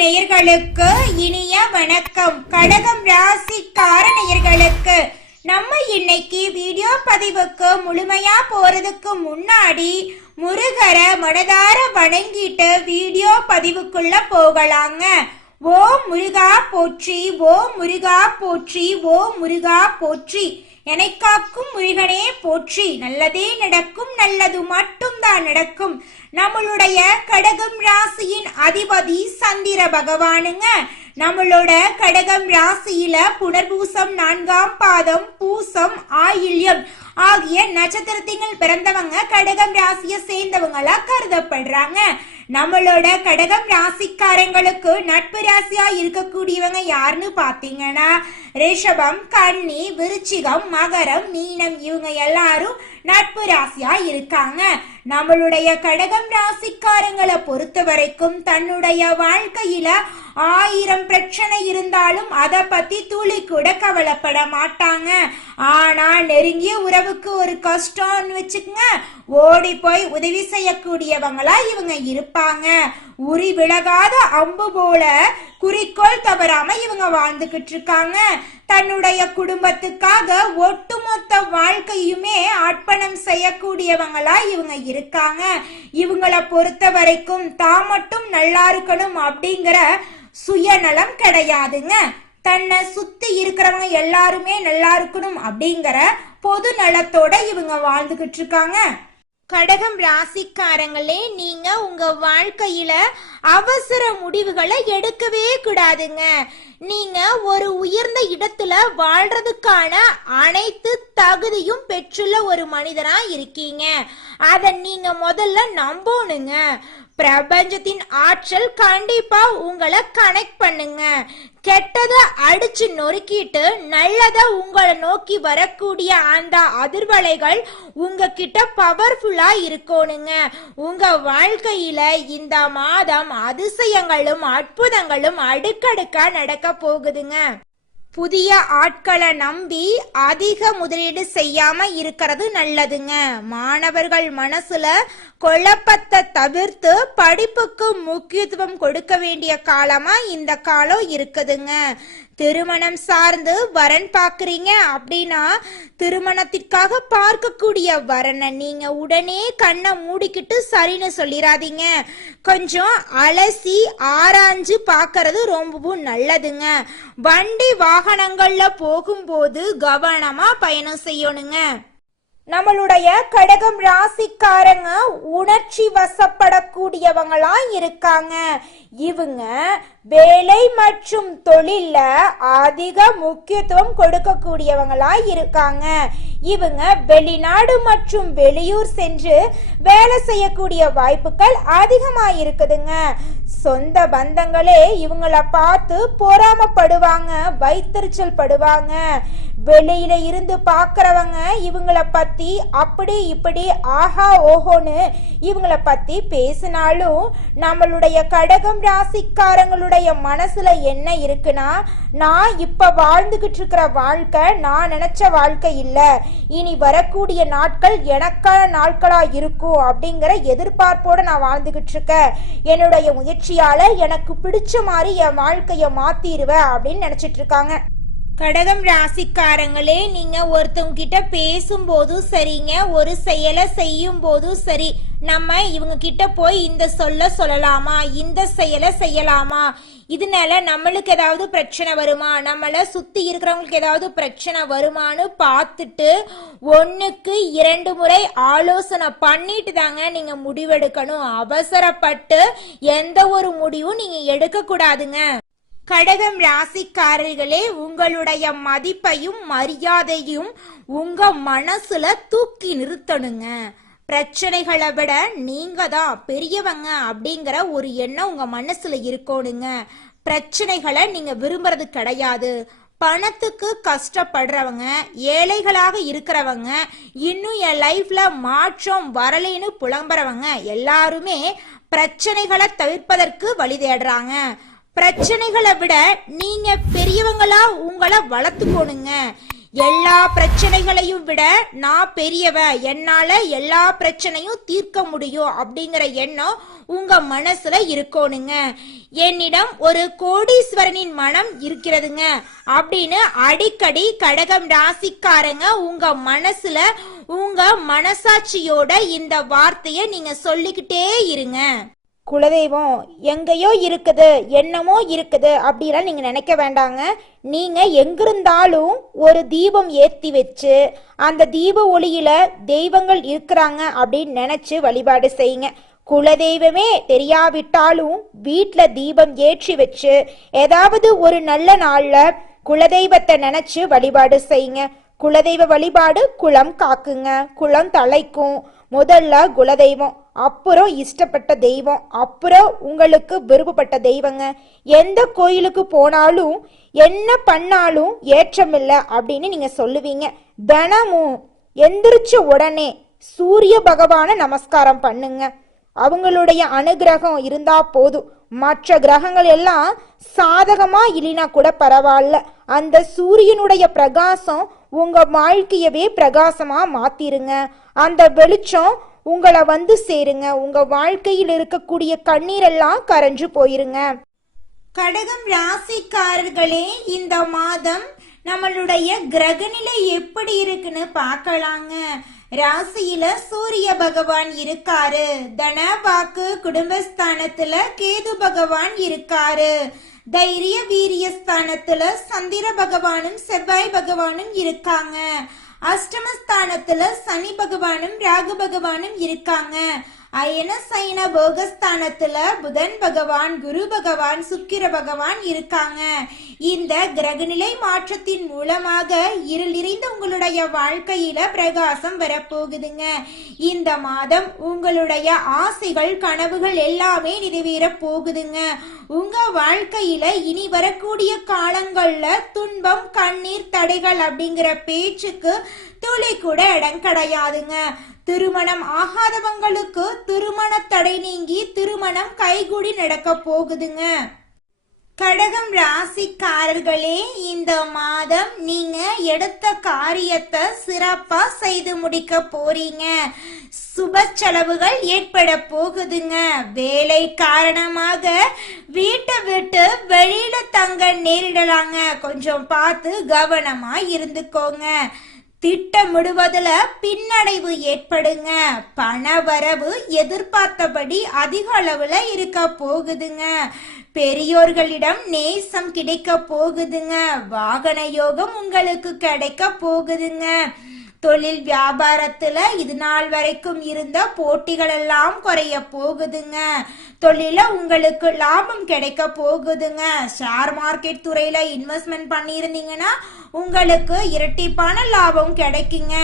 நேயர்களுக்கு இனிய வணக்கம். கடகம் ராசிக்கார நேயர்களுக்கு நம்ம இன்னைக்கு வீடியோ பதிவுக்கு முழுமையா போறதுக்கு முன்னாடி முருகரை மனதார வணங்கிட்டு வீடியோ பதிவுக்குள்ள போகலாங்க. ஓம் முருகா போற்றி, ஓம் முருகா போற்றி, ஓம் முருகா போற்றி. என்னை காக்கும் முருகனே போற்றி. நல்லதே நடக்கும், நல்லது மட்டும்தான் நடக்கும். நம்மளுடைய கடகம் ராசியின் அதிபதி சந்திர பகவானுங்க. நம்மளோட கடகம் ராசியில புனர்பூசம் 4ஆம் பாதம், பூசம், ஆயில்யம் ஆகிய நட்சத்திரத்திங்கள் பிறந்தவங்க கடகம் ராசியை சேர்ந்தவங்களா கருதப்படுறாங்க. நம்மளோட கடகம் ராசிக்காரங்களுக்கு நட்பு ராசியா இருக்கக்கூடியவங்க யாருன்னு பாத்தீங்கன்னா ரிஷபம், கன்னி, விருச்சிகம், மகரம், மீனம் இவங்க எல்லாரும் நட்பு ராசியா இருக்காங்க. நம்மளுடைய கடகம் ராசிக்காரங்களை பொறுத்த வரைக்கும் தன்னுடைய வாழ்க்கையில 1000 பிரச்சனை இருந்தாலும் அதை பத்தி துளி கூட கவலைப்பட மாட்டாங்க. ஆனா நெருங்கிய உறவுக்கு ஒரு கஷ்டம்னு வச்சுக்கங்க, ஓடி போய் உதவி செய்யக்கூடியவங்களா இவங்க இருப்பாங்க. உரி விலகாத அம்பு போல குறிக்கோள் தவறாம இவங்க வாழ்ந்துகிட்டு இருக்காங்க. தன்னுடைய குடும்பத்துக்காக ஒட்டுமொத்த வாழ்க்கையுமே அர்ப்பணம் செய்யக்கூடியவங்களா இவங்க இருக்காங்க. இவங்களை பொறுத்த வரைக்கும் தான் மட்டும் நல்லா இருக்கணும் அப்படிங்கிற சுயநலம் கிடையாதுங்க. தன்னை சுத்தி இருக்கிறவங்க எல்லாருமே நல்லா இருக்கணும் அப்படிங்கிற பொது நலத்தோட இவங்க வாழ்ந்துகிட்டு இருக்காங்க. கடகம் ராசிக்காரங்களே, நீங்க உங்க வாழ்க்கையில அவசர முடிவுகளை எடுக்கவே கூடாதுங்க. நீங்க ஒரு உயர்ந்த இடத்துல வாழ்றதுக்கான அனைத்து தகுதியும் பெற்றுள்ள ஒரு மனிதனா இருக்கீங்க. அத நீங்க முதல்ல நம்பணுங்க. பிரபஞ்சத்தின் ஆற்றல் கண்டிப்பா உங்களை கனெக்ட் பண்ணுங்க. கெட்டதை அடிச்சு நொறுக்கிட்டு நல்லத உங்களை நோக்கி வரக்கூடிய அந்த அதிர்வலைகள் உங்ககிட்ட பவர்ஃபுல்லா இருக்கணுங்க. உங்க வாழ்க்கையில இந்த மாதம் அதிசயங்களும் அற்புதங்களும் அடுக்கடுக்கா நடக்க போகுதுங்க. புதிய ஆட்களை நம்பி அதிக முதலீடு செய்யாம இருக்கிறது நல்லதுங்க. மாணவர்கள் மனசுல குழப்பத்தை தவிர்த்து படிப்புக்கு முக்கியத்துவம் கொடுக்க வேண்டிய காலமா இந்த காலம் இருக்குதுங்க. திருமணம் சார்ந்து வரன் பாக்குறீங்க அப்படின்னா திருமணத்திற்காக பார்க்கக்கூடிய வரனை நீங்க உடனே கண்ணை மூடிக்கிட்டு சரின்னு சொல்லிடாதீங்க. கொஞ்சம் அலசி ஆராய்ஞ்சு பாக்குறது ரொம்பவும் நல்லதுங்க. வண்டி வாகனங்கள்ல போகும்போது கவனமா பயணம் செய்யணுங்க. நம்மளுடைய கடகம் ராசிக்காரங்க உணர்ச்சி வசப்படக்கூடியவங்களா இருக்காங்க. இவங்க வேலை மற்றும் தொழில அதிக முக்கியத்துவம் கொடுக்கக்கூடியவங்களா இருக்காங்க. இவங்க வெளிநாடு மற்றும் வெளியூர் சென்று வேலை செய்யக்கூடிய வாய்ப்புகள் அதிகமா இருக்குதுங்க. சொந்த பந்தங்களே இவங்கள பார்த்து பொறாமப்படுவாங்க, வைத்தறிச்சல் படுவாங்க. வெளியில இருந்து பாக்குறவங்க இவங்கள பத்தி அப்படி இப்படி ஆஹா ஓஹோன்னு இவங்கள பத்தி பேசினாலும் நம்மளுடைய கடகம் ராசிக்காரங்களுடைய மனசுல என்ன இருக்குன்னா, நான் இப்ப வாழ்ந்துகிட்டு இருக்கிற வாழ்க்கை நான் நினைச்ச வாழ்க்கை இல்ல, இனி வரக்கூடிய நாட்கள் எனக்கான நாட்களா இருக்கும் அப்படிங்கிற எதிர்பார்ப்போட நான் வாழ்ந்துகிட்டு இருக்கேன். என்னுடைய முயற்சியால எனக்கு பிடிச்ச மாதிரி என் வாழ்க்கைய மாத்திருவேன் அப்படின்னு நினைச்சிட்டு இருக்காங்க. கடகம் ராசிக்காரங்களே, நீங்க ஒருத்தவங்க கிட்ட பேசும்போதும் சரிங்க, ஒரு செயலை செய்யும் போதும் சரி, நம்ம இவங்க கிட்ட போய் இந்த சொல்ல சொல்லலாமா, இந்த செயலை செய்யலாமா, இதனால நம்மளுக்கு ஏதாவது பிரச்சனை வருமா, நம்மள சுத்தி இருக்கிறவங்களுக்கு ஏதாவது பிரச்சனை வருமானு பார்த்துட்டு 1க்கு 2 முறை ஆலோசனை பண்ணிட்டு தாங்க நீங்க முடிவெடுக்கணும். அவசரப்பட்டு எந்த ஒரு முடிவும் நீங்க எடுக்க கூடாதுங்க. கடகம் ராசிக்காரர்களே, உங்களுடைய மதிப்பையும் மரியாதையும் உங்க மனசுல தூக்கி நிறுத்தணுங்க. பிரச்சனைகளை விட நீங்க தான் பெரியவங்க அப்படிங்கிற ஒரு எண்ணம் உங்க மனசுல இருக்கணுங்க. பிரச்சனைகளை நீங்க விரும்புறது கிடையாது. பணத்துக்கு கஷ்டப்படுறவங்க, ஏழைகளாக இருக்கிறவங்க, இன்னும் என் லைஃப்ல மாற்றம் வரலைன்னு புலம்புறவங்க எல்லாருமே பிரச்சனைகளை தவிர்ப்பதற்கு வழி தேடுறாங்க. பிரச்சனைகளை விட நீங்க பெரியவங்களா உங்களை வளர்த்துக்கணுங்க. எல்லா பிரச்சனைகளையும் விட நான் பெரியவ, என்னால எல்லா பிரச்சனையும் தீர்க்க முடியும் அப்படிங்கிற எண்ணம் உங்க மனசுல இருக்கணுங்க. என்னிடம் ஒரு கோடீஸ்வரனின் மனம் இருக்கிறதுங்க அப்படின்னு அடிக்கடி கடகம் ராசிக்காரங்க உங்க மனசுல உங்க மனசாட்சியோட இந்த வார்த்தைய நீங்க சொல்லிக்கிட்டே இருங்க. குலதெய்வம் எங்கேயோ இருக்குது, என்னமோ இருக்குது அப்படிலாம் நீங்க நினைக்க வேண்டாங்க. நீங்க எங்கிருந்தாலும் ஒரு தீபம் ஏத்தி வச்சு அந்த தீப ஒளியில தெய்வங்கள் இருக்கிறாங்க அப்படின்னு நினைச்சு வழிபாடு செய்யுங்க. குலதெய்வமே தெரியாவிட்டாலும் வீட்டில் தீபம் ஏற்றி வச்சு ஏதாவது ஒரு நல்ல நாள்ல குலதெய்வத்தை நினைச்சு வழிபாடு செய்யுங்க. குலதெய்வ வழிபாடு குலம் காக்குங்க, குலம் தலைக்கும். முதல்ல குலதெய்வம், அப்புறம் இஷ்டப்பட்ட தெய்வம், அப்புறம் உங்களுக்கு விருப்பப்பட்ட தெய்வங்க. எந்த கோயிலுக்கு போனாலும் என்ன பண்ணாலும் ஏற்றமில்லை அப்படின்னு நீங்க சொல்லுவீங்க. தினமும் எந்திரிச்ச உடனே சூரிய பகவான நமஸ்காரம் பண்ணுங்க. அவங்களுடைய அனுகிரகம் இருந்தா போதும். மற்ற கிரகங்கள் எல்லாம் சாதகமா இல்லைனா கூட பரவாயில்ல, அந்த சூரியனுடைய பிரகாசம் உங்க வாழ்க்கையவே பிரகாசமா மாத்திருங்க. அந்த வெளிச்சம் உங்களை வந்து சேருங்க. உங்க வாழ்க்கையில் இருக்கக்கூடிய கண்ணீரெல்லாம் கரைஞ்சு போயிருங்க. கடகம் ராசிக்காரர்களே, இந்த மாதம் நம்மளுடைய கிரகநிலை எப்படி இருக்குன்னு பார்க்கலாங்க. ராசியில சூரிய பகவான் இருக்காரு. தன வாக்கு குடும்பஸ்தானத்துல கேது பகவான் இருக்காரு. தைரிய வீரிய ஸ்தானத்துல சந்திர பகவானும் செவ்வாய் பகவானும் இருக்காங்க. அஷ்டமஸ்தானத்துல சனி பகவானும் ராகு பகவானும் இருக்காங்க. அயன சைன போகஸ்தானத்துல புதன் பகவான், குரு பகவான், சுக்கிர பகவான் இருக்காங்க. இந்த கிரகநிலை மாற்றத்தின் மூலமாக இருள் நிறைந்த உங்களுடைய வாழ்க்கையில பிரகாசம் வரப்போகுதுங்க. இந்த மாதம் உங்களுடைய ஆசைகள் கனவுகள் எல்லாமே நிறைவேற போகுதுங்க. உங்க வாழ்க்கையில இனி வரக்கூடிய காலங்கள்ல துன்பம் கண்ணீர் தடைகள் அப்படிங்கிற பேச்சுக்கு துளி கூட இடம் கிடையாதுங்க. திருமணம் ஆகாதவங்களுக்கு திருமண தடை நீங்கி திருமணம் கைகூடி நடக்க போகுதுங்க. கடகம் ராசிக்காரர்களே, இந்த மாதம் நீங்க எடுத்த காரியத்தை சிறப்பா செய்து முடிக்க போறீங்க. சுப செலவுகள் ஏற்பட போகுதுங்க. வேலை காரணமாக வீட்டை விட்டு வெளியில தங்க நேரிடலாங்க. கொஞ்சம் பார்த்து கவனமா இருந்துக்கோங்க. திட்டமிடுவதுல பின்னடைவு ஏற்படுங்க. பண வரவு எதிர்பார்த்தபடி அதிக அளவுல இருக்க போகுதுங்க. பெரியோர்களிடம் நேசம் கிடைக்க போகுதுங்க. வாகன யோகம் உங்களுக்கு கிடைக்க போகுதுங்க. தொழில் வியாபாரத்துல இது நாள் வரைக்கும் இருந்த போட்டிகள் எல்லாம் குறைய போகுதுங்க. தொழில உங்களுக்கு லாபம் கிடைக்க போகுதுங்க. ஷேர் மார்க்கெட் துறையில இன்வெஸ்ட்மெண்ட் பண்ணியிருந்தீங்கன்னா உங்களுக்கு இரட்டிப்பான லாபம் கிடைக்குங்க.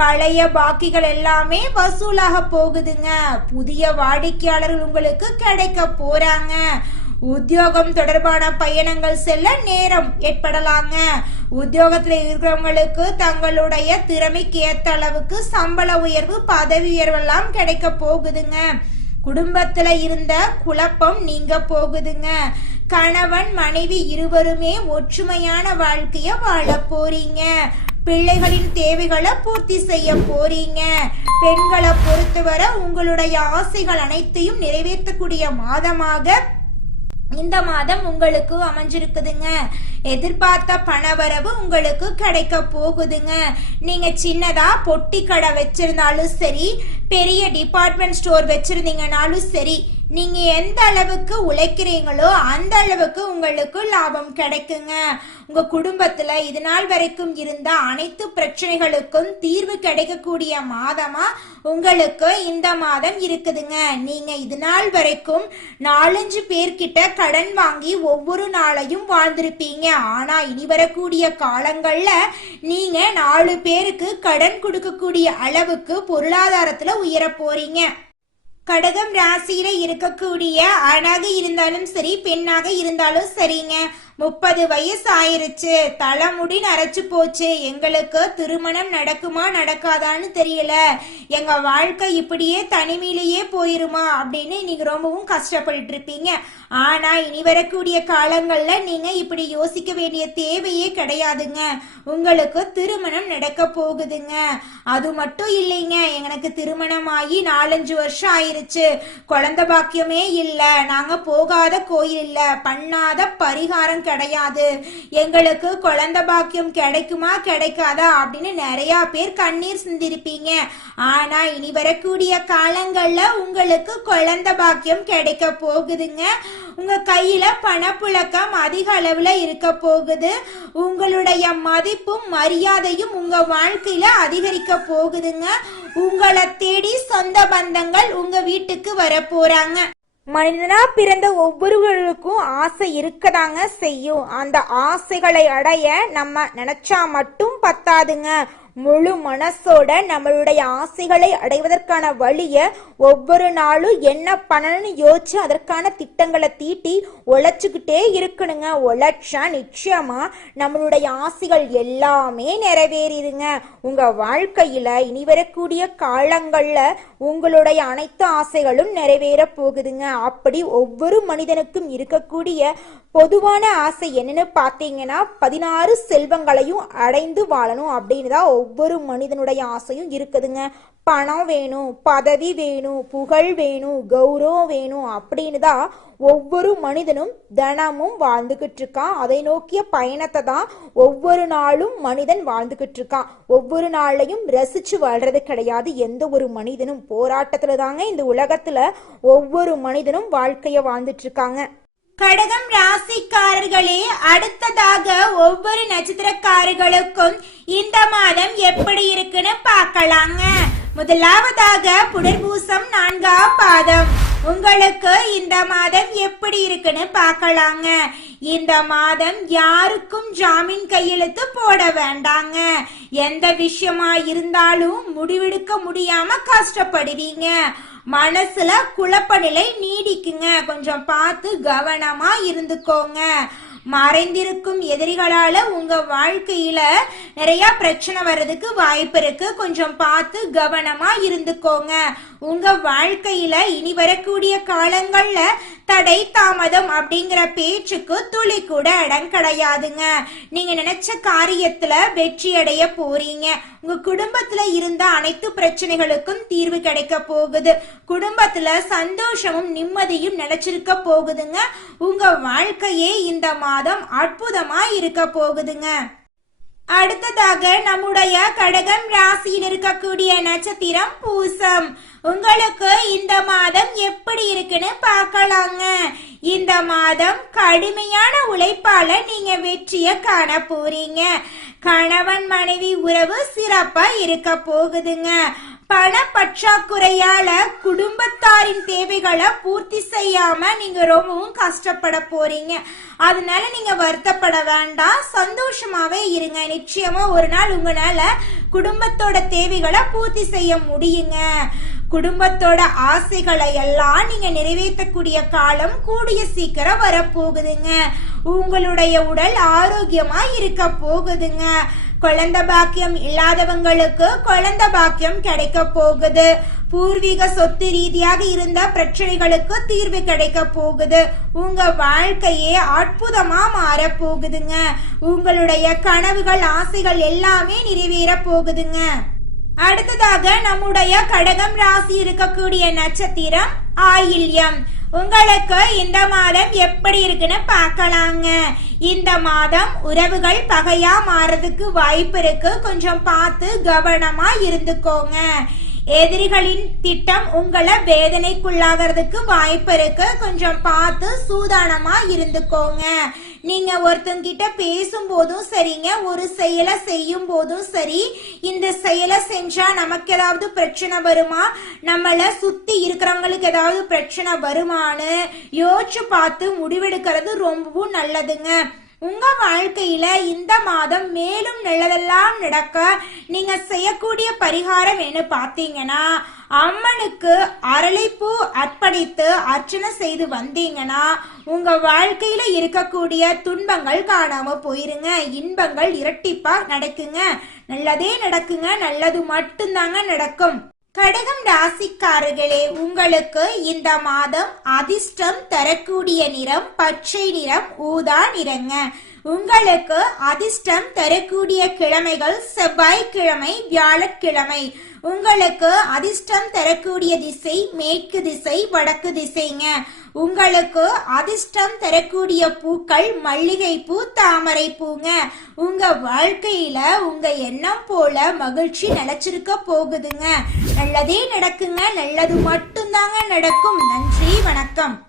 பழைய பாக்கிகள் எல்லாமே வசூலாக போகுதுங்க. புதிய வாடிக்கையாளர்கள் உங்களுக்கு கிடைக்க போறாங்க. உத்தியோகம் தொடர்பான பயணங்கள் செல்ல நேரம் ஏற்படலாங்க. உத்தியோகத்துல இருக்கிறவங்களுக்கு தங்களுடைய திறமைக்கு ஏத்த அளவுக்கு சம்பள உயர்வு, பதவி உயர்வு எல்லாம் கிடைக்க போகுதுங்க. குடும்பத்துல இருந்த குழப்பம் நீங்க போகுதுங்க. கணவன் மனைவி இருவருமே ஒற்றுமையான வாழ்க்கைய வாழ போறீங்க. பிள்ளைகளின் தேவைகளை பூர்த்தி செய்ய போறீங்க. பெண்களை பொறுத்தவரை உங்களுடைய ஆசைகள் அனைத்தையும் நிறைவேற்றக்கூடிய மாதமாக இந்த மாதம் உங்களுக்கு அமைஞ்சிருக்குதுங்க. எதிர்பார்த்த பணவரவு உங்களுக்கு கிடைக்க போகுதுங்க. நீங்க சின்னதா பொட்டி கடை வச்சிருந்தாலும் சரி, பெரிய டிபார்ட்மெண்ட் ஸ்டோர் வச்சிருந்தீங்கனாலும் சரி, நீங்க எந்த அளவுக்கு உழைக்கிறீங்களோ அந்த அளவுக்கு உங்களுக்கு லாபம் கிடைக்குங்க. உங்க குடும்பத்துல இது நாள் வரைக்கும் இருந்த அனைத்து பிரச்சனைகளுக்கும் தீர்வு கிடைக்கக்கூடிய மாதமா உங்களுக்கு இந்த மாதம் இருக்குதுங்க. நீங்க இது நாள் வரைக்கும் 4-5 பேர்கிட்ட கடன் வாங்கி ஒவ்வொரு நாளையும் வாழ்ந்திருப்பீங்க. ஆனா இனி வரக்கூடிய காலங்கள்ல நீங்க 4 பேருக்கு கடன் கொடுக்கக்கூடிய அளவுக்கு பொருளாதாரத்துல உயர போறீங்க. கடகம் ராசியில இருக்கக்கூடிய ஆணாக இருந்தாலும் சரி, பெண்ணாக இருந்தாலும் சரிங்க, 30 வயசு ஆயிருச்சு, தலைமுடி நரைச்சு போச்சு, எங்களுக்கு திருமணம் நடக்குமா நடக்காதான்னு தெரியல, எங்க வாழ்க்கை இப்படியே தனிமையிலேயே போயிருமா அப்படின்னு நீங்க ரொம்பவும் கஷ்டப்பட்டு இருப்பீங்க. ஆனா இனி வரக்கூடிய காலங்கள்ல நீங்க இப்படி யோசிக்க வேண்டிய தேவையே கிடையாதுங்க. உங்களுக்கு திருமணம் நடக்க போகுதுங்க. அது மட்டும் இல்லைங்க, எனக்கு திருமணம் ஆகி 4-5 வருஷம் ஆயிருச்சு, குழந்தை பாக்கியமே இல்ல, நாங்க போகாத கோயில் இல்ல, பண்ணாத பரிகாரம் கிடையாது, எங்களுக்கு குழந்தை பாக்கியம் கிடைக்குமா கிடைக்காதா அப்படின்னு நிறைய பேர் கண்ணீர் சிந்திருப்பீங்க. ஆனா இனி வரக்கூடிய காலங்கள்ல உங்களுக்கு குழந்தை பாக்கியம் கிடைக்க போகுதுங்க. உங்க கையில பணப்புழக்கம் அதிக அளவுல இருக்க போகுது. உங்களுடைய மதிப்பும் மரியாதையும் உங்க வாழ்க்கையில அதிகரிக்க போகுதுங்க. உங்களை தேடி சொந்த பந்தங்கள் உங்க வீட்டுக்கு வர போறாங்க. மனிதனா பிறந்த ஒவ்வொருவருக்கும் ஆசை இருக்கதாங்க செய்யும். அந்த ஆசைகளை அடைய நம்ம நினைச்சா மட்டும் பத்தாதுங்க. முழு மனசோட நம்மளுடைய ஆசைகளை அடைவதற்கான வழிய ஒவ்வொரு நாளும் என்ன பண்ணணும்னு யோசிச்சு அதற்கான திட்டங்களை தீட்டி உழைச்சுக்கிட்டே இருக்கணுங்க. உழைச்சா நிச்சயமா நம்மளுடைய ஆசைகள் எல்லாமே நிறைவேறிடுங்க. உங்க வாழ்க்கையில இனி வரக்கூடிய காலங்கள்ல உங்களுடைய அனைத்து ஆசைகளும் நிறைவேற போகுதுங்க. அப்படி ஒவ்வொரு மனிதனுக்கும் இருக்கக்கூடிய பொதுவான ஆசை என்னன்னு பார்த்தீங்கன்னா 16 செல்வங்களையும் அடைந்து வாழணும் அப்படின்னு தான் ஒவ்வொரு மனிதனுடைய ஆசையும் இருக்குதுங்க. பணம் வேணும், பதவி வேணும், புகழ் வேணும், கௌரவம் வேணும் அப்படின்னு தான் ஒவ்வொரு மனிதனும் தினமும் வாழ்ந்துகிட்டு இருக்கான். அதை நோக்கிய பயணத்தை தான் ஒவ்வொரு நாளும் மனிதன் வாழ்ந்துகிட்டு இருக்கான். ஒவ்வொரு நாளையும் ரசிச்சு வாழ்றது கிடையாது எந்த ஒரு மனிதனும். போராட்டத்துல தாங்க இந்த உலகத்துல ஒவ்வொரு மனிதனும் வாழ்க்கைய வாழ்ந்துட்டு இருக்காங்க. கடகம் ராசிக்காரர்களே, அடுத்ததாக ஒவ்வொரு நட்சத்திரக்காரர்களுக்கும் இந்த மாதம் எப்படி இருக்குன்னு பார்க்கலாங்க. முதலாவதாக புனர்பூசம் 4ஆம் பாதம். உங்களுக்கு இந்த மாதம் எப்படி இருக்குன்னு பார்க்கலாங்க. இந்த மாதம் யாருக்கும் ஜாமீன் கையெழுத்து போட வேண்டாங்க. எந்த விஷயமா இருந்தாலும் முடிவெடுக்க முடியாம கஷ்டப்படுவீங்க. மனசுல குழப்ப நிலை நீடிக்குங்க. கொஞ்சம் பார்த்து கவனமா இருந்துக்கோங்க. மறைந்திருக்கும் எதிரிகளால உங்க வாழ்க்கையில நிறைய பிரச்சனை வர்றதுக்கு வாய்ப்பு இருக்கு. கொஞ்சம் பார்த்து கவனமா இருந்துக்கோங்க. உங்க வாழ்க்கையில இனி வரக்கூடிய காலங்கள்ல தடை தாமதம் அப்படிங்கிற பேச்சுக்கு துளி கூட இடம் கிடையாதுங்க. நீங்க நினைச்ச காரியத்துல வெற்றி அடைய போறீங்க. உங்க குடும்பத்துல இருந்த அனைத்து பிரச்சனைகளுக்கும் தீர்வு கிடைக்க போகுது. குடும்பத்துல சந்தோஷமும் நிம்மதியும் நிலைச்சிருக்க போகுதுங்க. உங்க வாழ்க்கையே இந்த மாதம் அற்புதமா இருக்க போகுதுங்க. அடுத்ததாக நம்முடைய கடகம் ராசியில் இருக்கக்கூடிய நட்சத்திரம் பூசம். உங்களுக்கு இந்த மாதம் எப்படி இருக்குன்னு பார்க்கலாங்க. இந்த மாதம் கடுமையான உழைப்பால நீங்க வெற்றிய காண போறீங்க. கணவன் மனைவி உறவு சிறப்பா இருக்க போகுதுங்க. பண பற்றாக்குறையால குடும்பத்தாரின் தேவைகளை பூர்த்தி செய்யாம நீங்க ரொம்பவும் கஷ்டப்பட போறீங்க. அதனால நீங்க வருத்தப்பட வேண்டாம், சந்தோஷமாவே இருங்க. நிச்சயமா ஒரு நாள் உங்களால குடும்பத்தோட தேவைகளை பூர்த்தி செய்ய முடியுங்க. குடும்பத்தோட ஆசைகளை எல்லாம் நீங்க நிறைவேற்றக்கூடிய காலம் கூடிய சீக்கிரம் வரப்போகுதுங்க. உங்களுடைய உடல் ஆரோக்கியமா இருக்க போகுதுங்க. குழந்தை பாக்கியம் இல்லாதவங்களுக்கு குழந்தை பாக்கியம் கிடைக்க போகுது. பூர்வீக சொத்து ரீதியாக இருந்த பிரச்சனைகளுக்கு தீர்வு கிடைக்க போகுது. உங்க வாழ்க்கையே அற்புதமா மாற போகுதுங்க. உங்களுடைய கனவுகள் ஆசைகள் எல்லாமே நிறைவேற போகுதுங்க. அடுத்ததாக நம்முடைய கடகம் ராசி இருக்கக்கூடிய நட்சத்திரம் ஆயில்யம். உங்களுக்கு இந்த மாதம் எப்படி இருக்குன்னு பார்க்கலாங்க. இந்த மாதம் உறவுகள் பகையா மாறதுக்கு வாய்ப்பு இருக்கு. கொஞ்சம் பார்த்து கவனமா இருந்துக்கோங்க. எதிரிகளின் திட்டம் உங்களை வேதனைக்குள்ளாகிறதுக்கு வாய்ப்பு இருக்கு. கொஞ்சம் பார்த்து சூதானமா இருந்துக்கோங்க. நீங்க ஒருத்தங்கிட்ட பேசும்போதும் சரிங்க, ஒரு செயலை செய்யும் போதும் சரி, இந்த செயலை செஞ்சா நமக்கு ஏதாவது பிரச்சனை வருமா, நம்மள சுத்தி இருக்கிறவங்களுக்கு ஏதாவது பிரச்சனை வருமானு யோசிச்சு பார்த்து முடிவெடுக்கிறது ரொம்பவும் நல்லதுங்க. உங்க வாழ்க்கையில இந்த மாதம் மேலும் நல்லதெல்லாம் நடக்க நீங்க செய்யக்கூடிய பரிகாரம் என்ன பார்த்தீங்கன்னா, அம்மனுக்கு அரளிப்பூ அர்ப்பணித்து அர்ச்சனை செய்து வந்தீங்கன்னா உங்க வாழ்க்கையில இருக்கக்கூடிய துன்பங்கள் காணாம போயிருங்க, இன்பங்கள் இரட்டிப்பா நடக்குங்க, நல்லதே நடக்குங்க, நல்லது மட்டும்தாங்க நடக்கும். கடகம் ராசிக்காரர்களே, உங்களுக்கு இந்த மாதம் அதிர்ஷ்டம் தரக்கூடிய நிறம் பச்சை நிறம், ஊதா நிறங்க. உங்களுக்கு அதிர்ஷ்டம் தரக்கூடிய கிழமைகள் செவ்வாய்க்கிழமை, வியாழக்கிழமை. உங்களுக்கு அதிர்ஷ்டம் தரக்கூடிய திசை மேற்கு திசை, வடக்கு திசைங்க. உங்களுக்கு அதிர்ஷ்டம் தரக்கூடிய பூக்கள் மல்லிகை பூ, தாமரை பூங்க. உங்க வாழ்க்கையில உங்க எண்ணம் போல மகிழ்ச்சி நிலைச்சிருக்க போகுதுங்க. நல்லதே நடக்குங்க, நல்லது மட்டும்தாங்க நடக்கும். நன்றி, வணக்கம்.